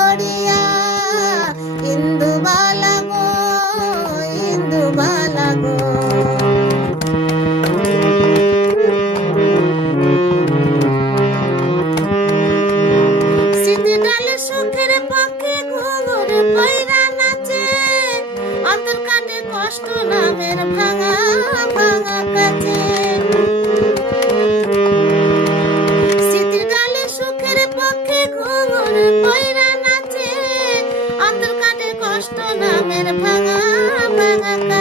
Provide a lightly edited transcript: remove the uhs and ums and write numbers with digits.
করিয়া ইন্দুবালা গো ইন্দুবালা গো। শীতে ডালে সুখের পক্ষে ঘুঙুর পয়রা নাচে, অন্তর কাটে কষ্ট নামের ভাঙা ভাঙা কাছে। শীতে ডালে সুখের পক্ষে ঘুঙুর পয়রা নাচে, অন্তর কাটে কষ্ট নামের ভাঙা ভাঙা কাছে।